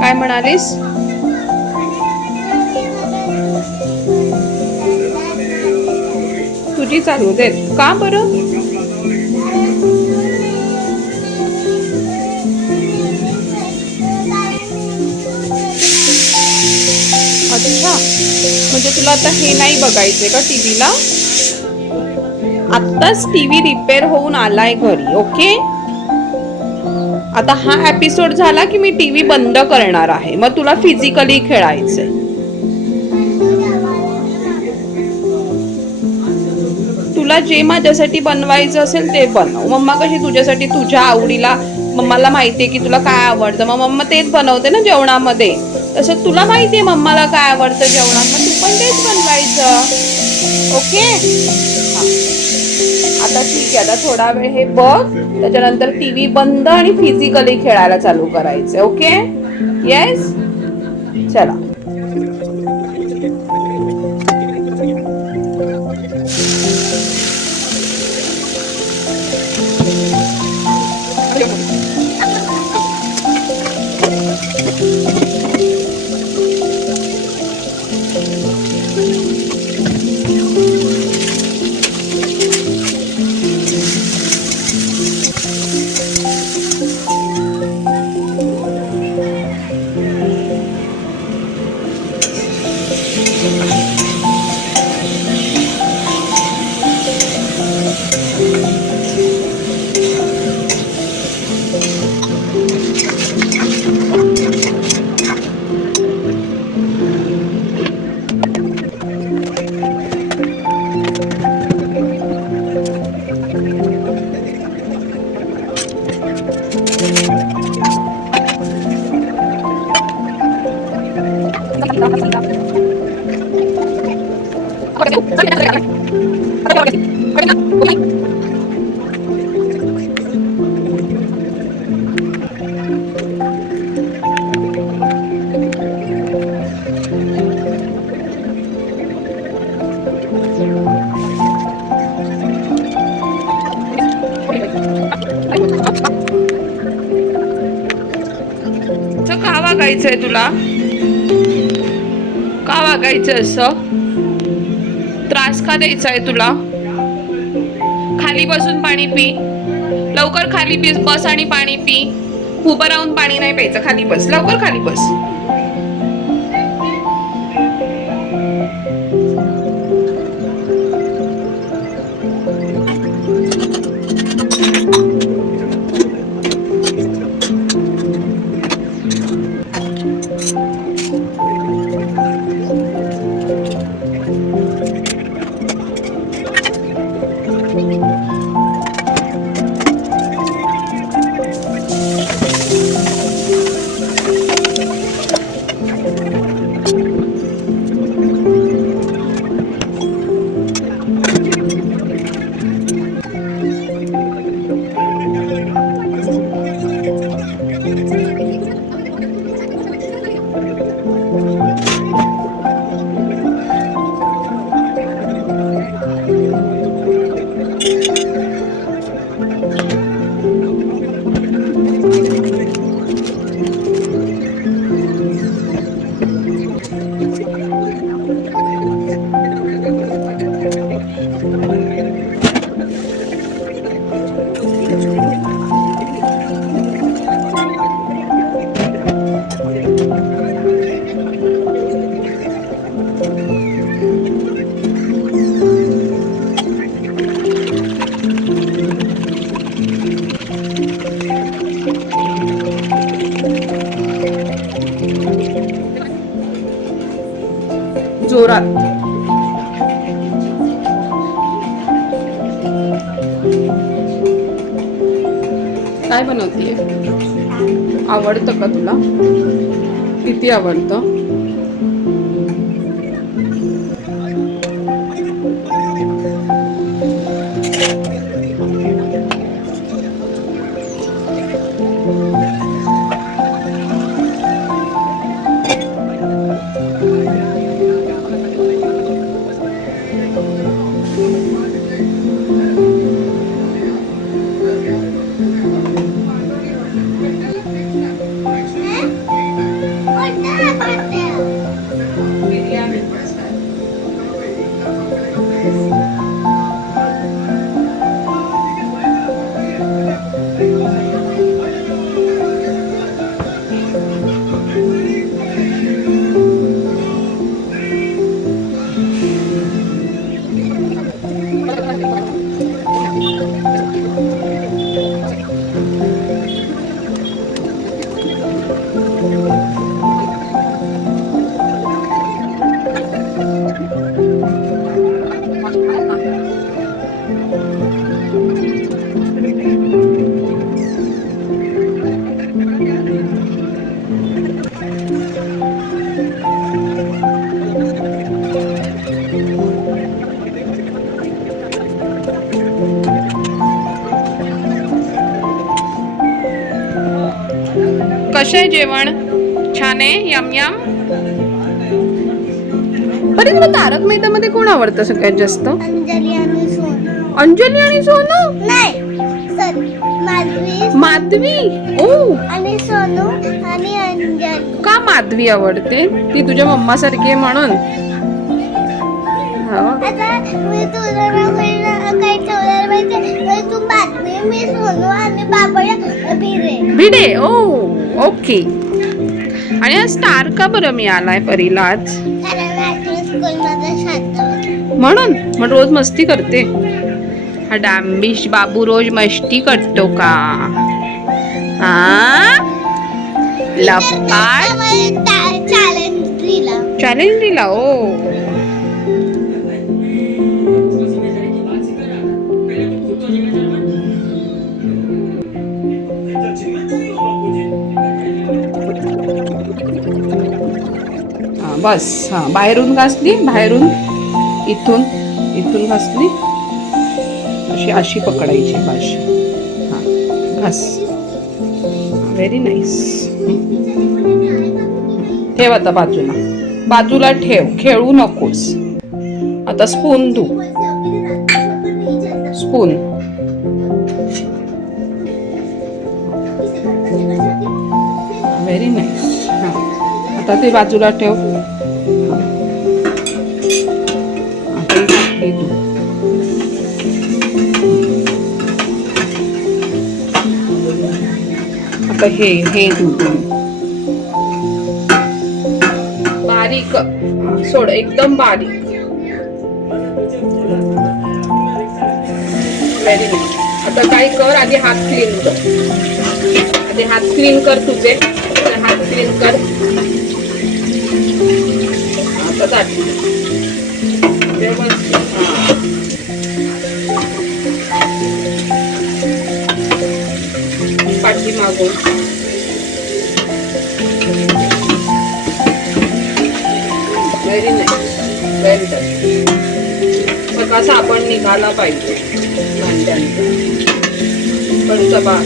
काय म्हणालीस? तुझी चालू देत का बरं? अच्छा, म्हणजे तुला आता हे नाही बघायचंय का टीव्हीला? आत्ताच टीव्ही रिपेअर होऊन आलाय घरी. ओके, आता हा एपिसोड झाला की मी टीव्ही बंद करणार आहे. मग तुला फिजिकली खेळायचंय. तुला जे माझ्यासाठी बनवायचं असेल ते बनव. मम्मा कशी तुझ्यासाठी तुझ्या आवडीला, मम्माला माहितीये की तुला काय आवडतं, मग मम्मा तेच बनवते ना जेवणामध्ये. तसं तुला माहितीये मम्माला काय आवडतं जेवणात, मग तू पण तेच बनवायचं. ओके, आता ठीक आहे. आता थोडा वेळ हे बघ, त्याच्यानंतर टीव्ही बंद आणि फिजिकली खेळायला चालू करायचं. ओके, येस, चला. का वागायचंय तुला? का वागायचं असं? त्रास का द्यायचा आहे तुला? खाली बसून पाणी पी. लवकर खाली बस आणि पाणी पी. उभं राहून पाणी नाही प्यायचं. खाली बस, लवकर खाली बस. जोरात. काय बनवतीये? आवडतं का तुला? किती आवडतं? कसं आहे जेवण? छान आहे? Yum yum. बरे तुला तारक मेहता मध्ये कोण आवडतं सगळ्यात जास्त? अंजली आणि सोनू. अंजली आणि सोनू? नाही, माधवी. माधवी. ओ. आणि सोनू आणि अंजली. का माधवी आवडते? ती तुझ्या मम्मा सारखी आहे म्हणून? आता मी तुझं नाव काही ठेवलं माहिती? तू माधवी, मी सोनू आणि बाबा भिडे. भिडे. ओ ओके. आणि आज स्टार का बरं मिळालाय परीला आज? म्हणून? मग रोज मस्ती करते? हा डांबिश बाबू रोज मस्ती करतो का? हा लपाट चॅलेंज दिला. ओ बस. हा बाहेरून घासली, बाहेरून इथून इथून घासली अशी अशी पकडायची बाशी. हां घास. Very nice. ठेव आता बाजूला, बाजूला ठेव, खेळू नकोस. आता स्पून धू. स्पून. Very nice. हां आता ते बाजूला ठेव. आता हे धू. आता हे धू. बारीक सोड, एकदम बारीक. Very nice. आता काय कर, आधी हात क्लीन कर. आधी हात क्लीन कर तुझे. हात क्लीन कर. आता चाट व्यवस्थित. पाठी मागून. Very nice. Very nice. सकाळ साबण निघाला पाहिजे भांड्यांचा. कडूचा बा.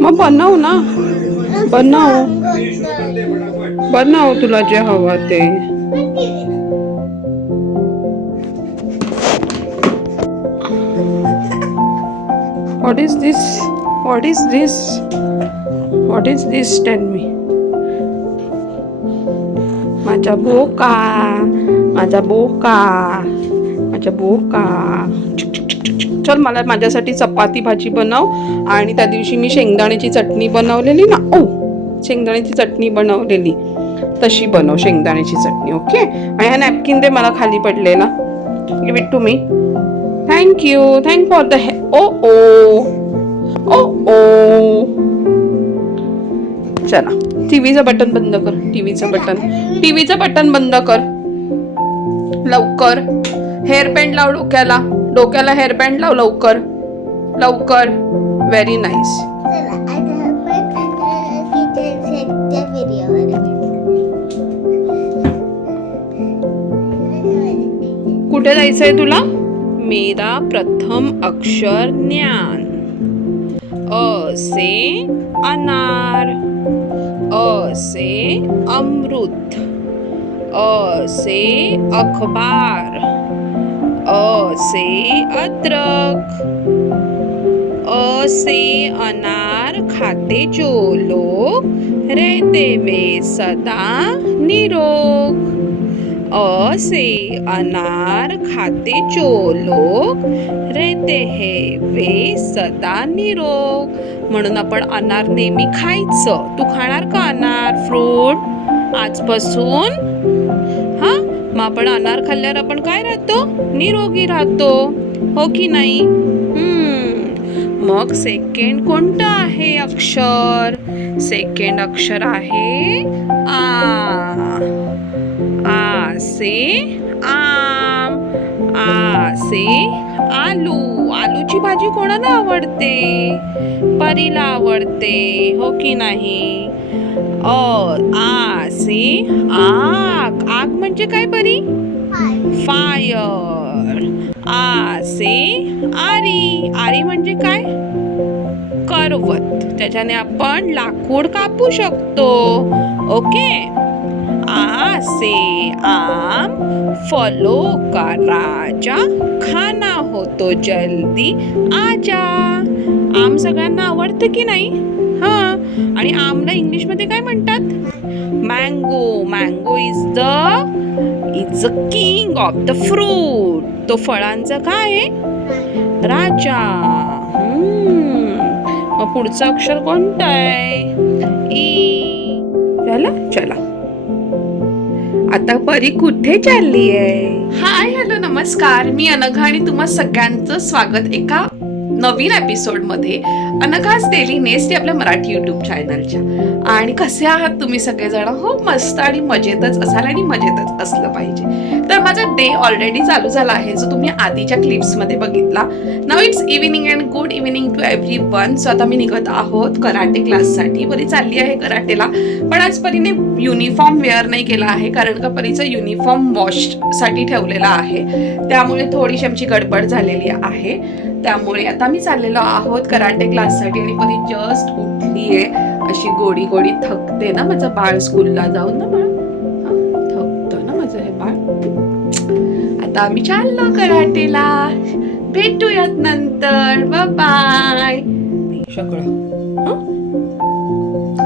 मग बनव ना, बनव. बनव तुला जे हवं ते. What is this? What is this? What is this? Tell me. माझा बोका, माझा बोका, माझा बोका. चल मला माझ्यासाठी चपाती भाजी बनव. आणि त्या दिवशी मी शेंगदाण्याची चटणी बनवलेली ना, शेंगदाण्याची चटणी बनवलेली तशी बनव शेंगदाण्याची चटणी. ओके. आणि हा नॅपकिन दे मला खाली पडलेला. Give it to me. Thank you. Thank for the oh oh oh oh. चला टीव्हीचं बटन बंद कर. टीव्हीचं बटन बंद कर लवकर. हेअरबँड लाव डोक्याला. डोक्याला हेअरबँड लाव लवकर लवकर. Very nice. कुठे जायचंय तुला? मेरा प्रथम अक्षर ज्ञान. अ से अनार. अ से अमृत. अ से अखबार. अ से अदरक. अ से अनार खाते जो लोग रहते वे सदा निरोग. अ से अनार खाते जो लोग रहते हैं वे सदा निरोग. म्हणून आपण अनार नेहमी खायचं. तू खाणार का अनार फ्रूट आजपासून? हा मग आपण अनार खाल्ल्यावर आपण काय राहतो? निरोगी राहतो. हो की नाही? मग सेकंड कोणतं आहे अक्षर? सेकंड अक्षर आहे आ. आ से आम. आ से आलू. आलूची भाजी कोणाला आवडते? परीला आवडते. हो की नाही? आ से आग. आग म्हणजे काय परी? फायर. आ से आरी. आरी म्हणजे काय? करवत. त्याच्याने आपण लाकूड कापू शकतो. ओके. आ से आम फलों का राजा खाना हो तो जल्दी आजा. आम सगळ्यांना आवडतं की नाही? हा. आणि आमला इंग्लिशमध्ये काय म्हणतात? Mango. Mango is is a king of the fruit. तो फळांचा काय आहे? राजा. मग पुढचं अक्षर कोणतं आहे? ई. झालं? चला. आता परी कुठे चालली आहे? हाय, हॅलो, नमस्कार. मी अनघा आणि तुम्हा सगळ्यांचं स्वागत एका नवीन एपिसोडमध्ये अनघाज डेली नेस्ट आपल्या मराठी यूट्यूब चॅनलच्या. आणि कसे आहात तुम्ही सगळेजण? हो, मस्त आणि मजेतच असाल आणि मजेतच असलं पाहिजे. तर माझा डे ऑलरेडी चालू झाला आहे, जो तुम्ही आधीच्या क्लिप्समध्ये बघितला. नाव it's evening and good evening to everyone. So आता मी निघत आहोत कराटे क्लाससाठी. परी चालली आहे कराटेला, पण आज परीने युनिफॉर्म वेअर नाही केला आहे, कारण का परीचा युनिफॉर्म वॉशसाठी ठेवलेला आहे. त्यामुळे थोडीशी आमची गडबड झालेली आहे. त्यामुळे आता मी चाललेलो आहोत कराटे क्लाससाठी. आणि परी जस्ट उठली आहे, अशी गोडी गोडी थकते ना. माझं बाळ स्कूलला जाऊन ना, बाळ थकतं ना माझं हे बाळ. आता आम्ही चाललो कराटेला. भेटूयात नंतर. बाय.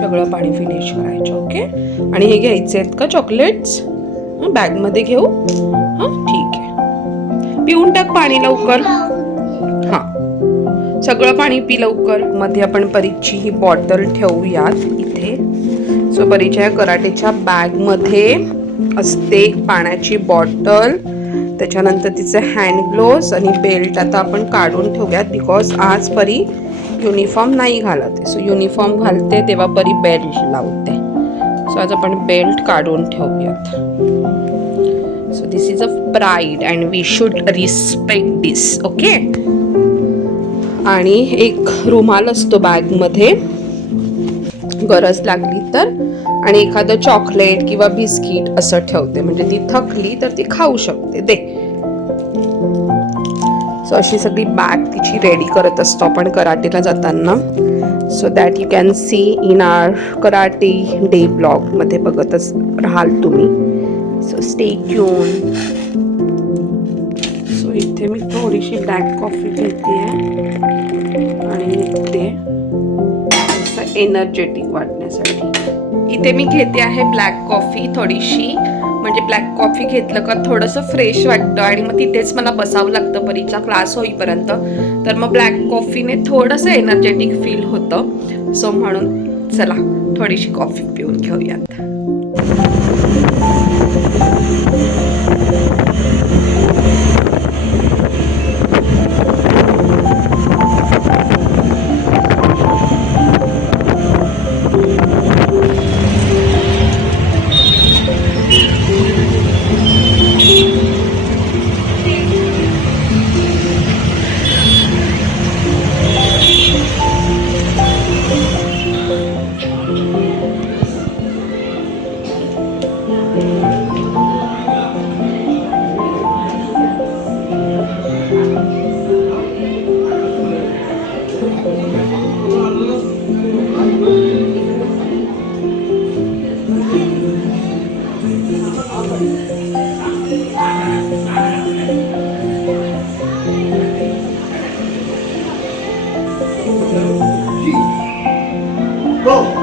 सगळं पाणी फिनिश करायचं. ओके. आणि हे घ्यायचे आहेत का चॉकलेट्स? बॅगमध्ये घेऊ? ठीक आहे. पिऊन टाक पाणी लवकर. हा, सगळं पाणी पी लवकर. मध्ये आपण परीची ही बॉटल ठेवूयात इथे. सो परीच्या कराटेच्या बॅगमध्ये असते पाण्याची बॉटल, त्याच्यानंतर तिचे हँड ग्लोव्स आणि बेल्ट आता आपण काढून ठेवूयात, बिकॉज आज परी युनिफॉर्म नाही घालते. सो युनिफॉर्म घालते तेव्हा परी बेल्ट लावते. सो आज आपण बेल्ट काढून ठेवूयात. So this is a pride and we should respect this. Okay. आणि एक रुमाल असतो बॅगमध्ये, गरज लागली तर. आणि एखादं चॉकलेट किंवा बिस्किट असं ठेवते, म्हणजे ती थकली तर ती खाऊ शकते. दे. सो अशी सगळी बॅग तिची रेडी करत असतो आपण कराटेला जाताना. So that you can see in our karate day ब्लॉगमध्ये बघतच राहाल तुम्ही. So stay tune. सो इथे मी थोडीशी ब्लॅक कॉफी घेते आणि निघते असं एनर्जेटिक वाटण्यासाठी. इथे मी घेते आहे ब्लॅक कॉफी थोडीशी, म्हणजे ब्लॅक कॉफी घेतलं का थोडंसं फ्रेश वाटतं. आणि मग तिथेच मला बसावं लागतं परीचा क्लास होईपर्यंत. तर मग ब्लॅक कॉफीने थोडंसं एनर्जेटिक फील होतं. सो म्हणून चला थोडीशी कॉफी पिऊन घेऊयात. Go!